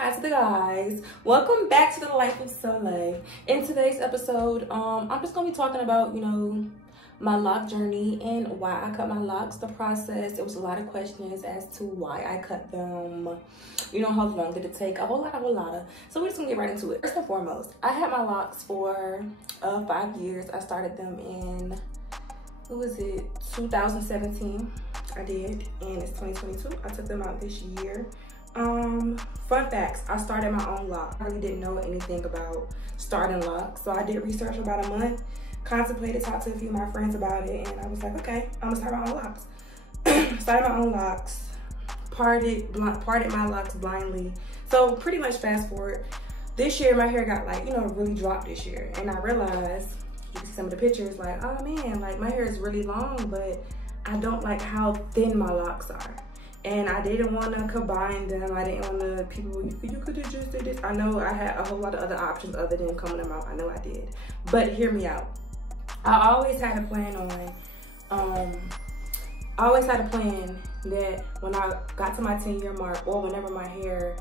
Hi to the guys. Welcome back to the Life of SolÉ. In today's episode, I'm just gonna be talking about, my lock journey and why I cut my locks, the process. It was a lot of questions as to why I cut them. How long did it take? A whole lot. So we're just gonna get right into it. First and foremost, I had my locks for 5 years. I started them in, 2017. I did, and it's 2022. I took them out this year. Fun facts, I started my own lock. I really didn't know anything about starting locks, so I did research for about a month, contemplated, talked to a few of my friends about it, and I was like, okay, I'm gonna start my own locks. Started my own locks, parted my locks blindly. So pretty much fast forward, this year my hair got really dropped this year, and I realized, you can see some of the pictures, like, oh man, like my hair is really long, but I don't like how thin my locks are. And I didn't want to combine them. I didn't want to, people, you could have just did this. I know I had a whole lot of other options other than combing them out. I know I did. But hear me out. I always had a plan that when I got to my 10-year mark, or whenever my hair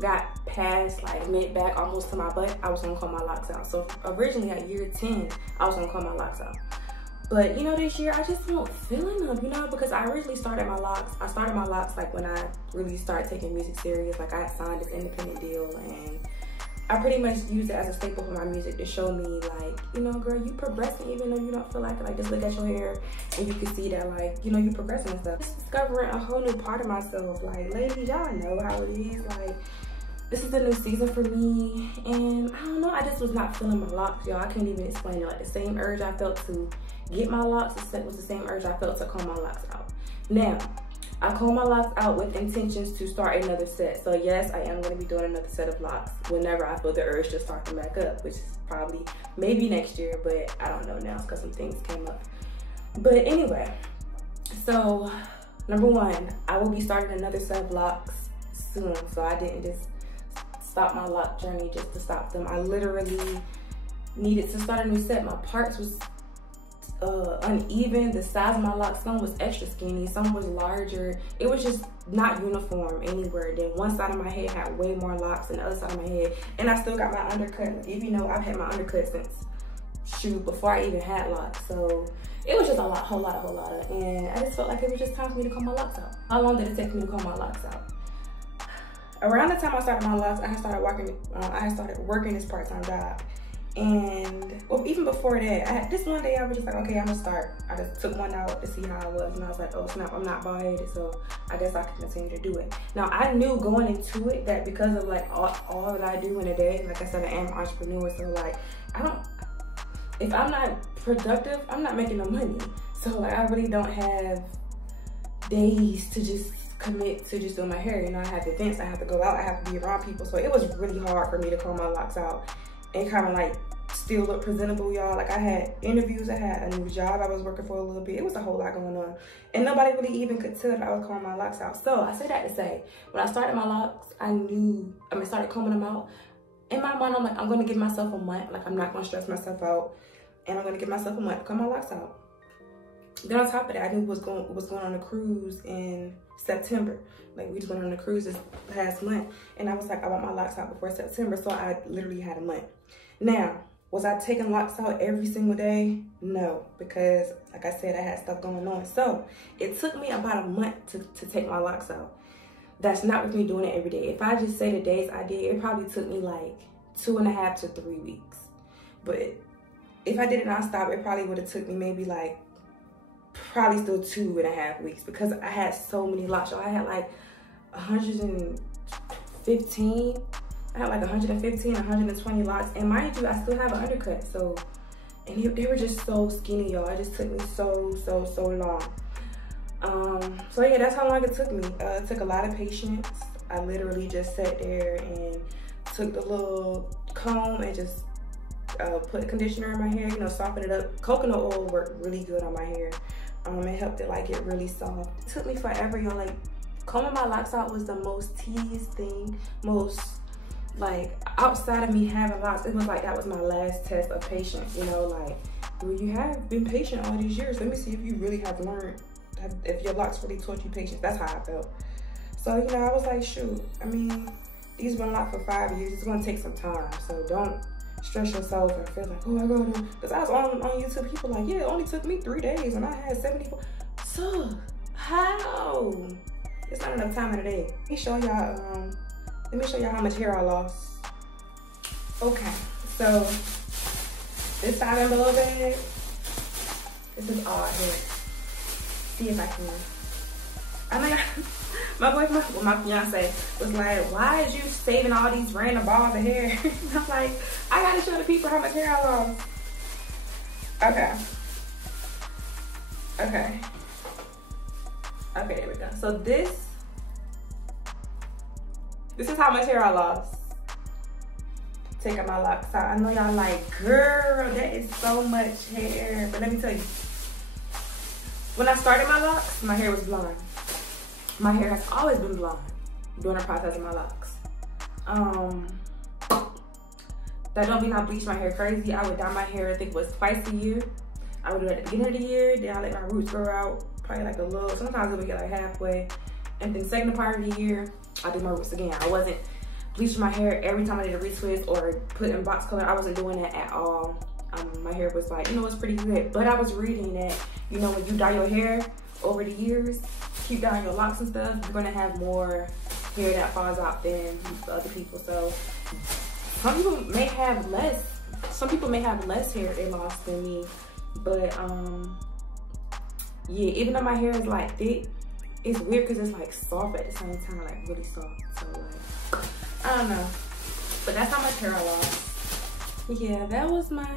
got past like mid-back, almost to my butt, I was going to comb my locks out. So originally at year 10, I was going to comb my locks out. But this year I just don't feeling them, because I originally started my locks. I started my locks like when I really started taking music serious. Like I had signed this independent deal, and I pretty much used it as a staple for my music to show me like, girl, you progressing even though you don't feel like it. Like just look at your hair and you can see that like, you progressing and stuff. Just discovering a whole new part of myself. Like ladies, y'all know how it is. Like this is a new season for me, and I don't know, I just was not feeling my locks, y'all. I can't even explain it. Like the same urge I felt to get my locks was the same urge I felt to comb my locks out. Now, I comb my locks out with intentions to start another set. So yes, I am going to be doing another set of locks whenever I feel the urge to start them back up, which is probably maybe next year, but I don't know now because some things came up. But anyway, so number one, I will be starting another set of locks soon. So I didn't just stop my lock journey just to stop them. I literally needed to start a new set. My parts was uneven. The size of my locks, some was extra skinny, some was larger. It was just not uniform anywhere. Then one side of my head had way more locks than the other side of my head, and I still got my undercut. If you know, I've had my undercut since before I even had locks. So it was just a whole lot of, and I just felt like it was just time for me to comb my locks out. How long did it take me to comb my locks out? Around the time I started my locks, I had started working this part-time job. And well, even before that, this one day I was just like, okay, I'm gonna start. I just took one out to see how it was, and I was like, oh snap, I'm not bald-headed, so I guess I can continue to do it. Now I knew going into it that because of like all that I do in a day, like I said, I am an entrepreneur, so like if I'm not productive, I'm not making no money. So like I really don't have days to just commit to just doing my hair. I have events, I have to go out, I have to be around people, so it was really hard for me to comb my locks out and kind of like still look presentable, y'all. Like I had interviews, I had a new job I was working for a little bit. It was a whole lot going on, and nobody really even could tell that I was combing my locks out. So I say that to say, when I started my locks, started combing them out. In my mind, I'm like, I'm gonna give myself a month. Like I'm not gonna stress myself out, and I'm gonna give myself a month to comb my locks out. Then on top of that, I knew was going on a cruise in September. Like we just went on a cruise this past month, and I was like, I want my locks out before September, so I literally had a month. Now, was I taking locks out every single day? No, because like I said, I had stuff going on. So it took me about a month to take my locks out. That's not with me doing it every day. If I just say the days I did, it probably took me like 2.5 to 3 weeks. But if I did it nonstop, it probably would have took me maybe like probably still 2.5 weeks, because I had so many locks. So I had like 115. I had like 115, 120 locks, and mind you, I still have an undercut. So, and they were just so skinny, y'all. It just took me so long. So yeah, that's how long it took me. It took a lot of patience. I literally just sat there and took the little comb and just put conditioner in my hair, soften it up. Coconut oil worked really good on my hair. It helped it like get really soft. It took me forever, y'all. Like combing my locks out was the most tedious thing, like outside of me having locks. It was like that was my last test of patience, like, well, you have been patient all these years. Let me see if you really have learned, if your locks really taught you patience. That's how I felt. So, I was like, shoot, These been locked for 5 years. It's gonna take some time, so don't stress yourself and feel like, oh, I gotta. Because I was on YouTube, people like, yeah, it only took me 3 days and I had 74. So how? It's not enough time in a day. Let me show y'all how much hair I lost. Okay, so this side of the little bag, this is all hair. See if I can. I mean, my boyfriend, well, my fiance was like, why is you saving all these random balls of hair? And I'm like, I gotta show the people how much hair I lost. Okay. Okay. Okay, there we go. So this is how much hair I lost. Taking my locks out. I know y'all like, girl, that is so much hair. But let me tell you, when I started my locks, my hair was blonde. My hair has always been blonde during the process of my locks. That don't mean I bleach my hair crazy. I would dye my hair, I think it was twice a year. I would do it at the beginning of the year, then I let my roots grow out, probably like a little, sometimes it would get like halfway. And then second part of the year, I did my roots again. I wasn't bleaching my hair every time I did a retwist or put in box color. I wasn't doing that at all. My hair was like, it's pretty good. But I was reading that, when you dye your hair over the years, keep dyeing your locks and stuff, you're gonna have more hair that falls out than the other people. So some people may have less hair they lost than me. But yeah, even though my hair is like thick, it's weird because it's like soft at the same time, like really soft. So like, I don't know. But that's how much hair I lost. Yeah, that was my,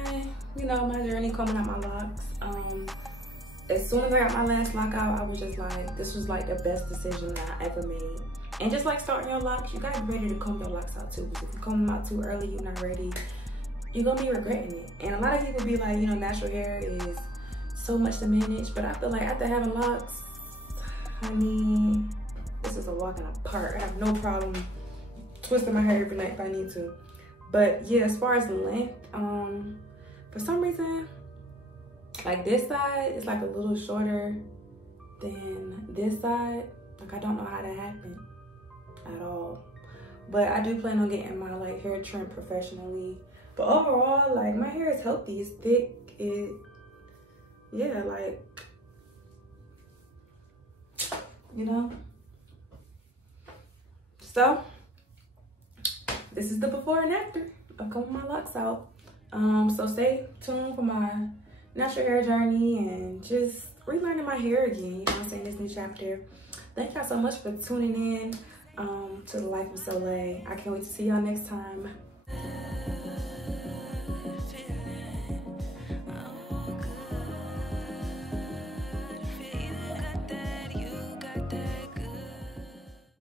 my journey combing out my locks. As soon as I got my last lock out, I was just like, this was like the best decision that I ever made. And just like starting your locks, you gotta be ready to comb your locks out too. Because if you comb them out too early, you're not ready, you're gonna be regretting it. And a lot of people be like, natural hair is so much to manage. But I feel like after having locks, honey, this is a walk in the park. I have no problem twisting my hair every night if I need to. But yeah, as far as the length, for some reason, like this side is like a little shorter than this side. Like I don't know how that happened at all. But I do plan on getting my like hair trimmed professionally. But overall, like my hair is healthy, it's thick, yeah, like, So, this is the before and after of combing my locks out. So stay tuned for my natural hair journey and just relearning my hair again, this new chapter. Thank y'all so much for tuning in to the Life of SolÉ. I can't wait to see y'all next time.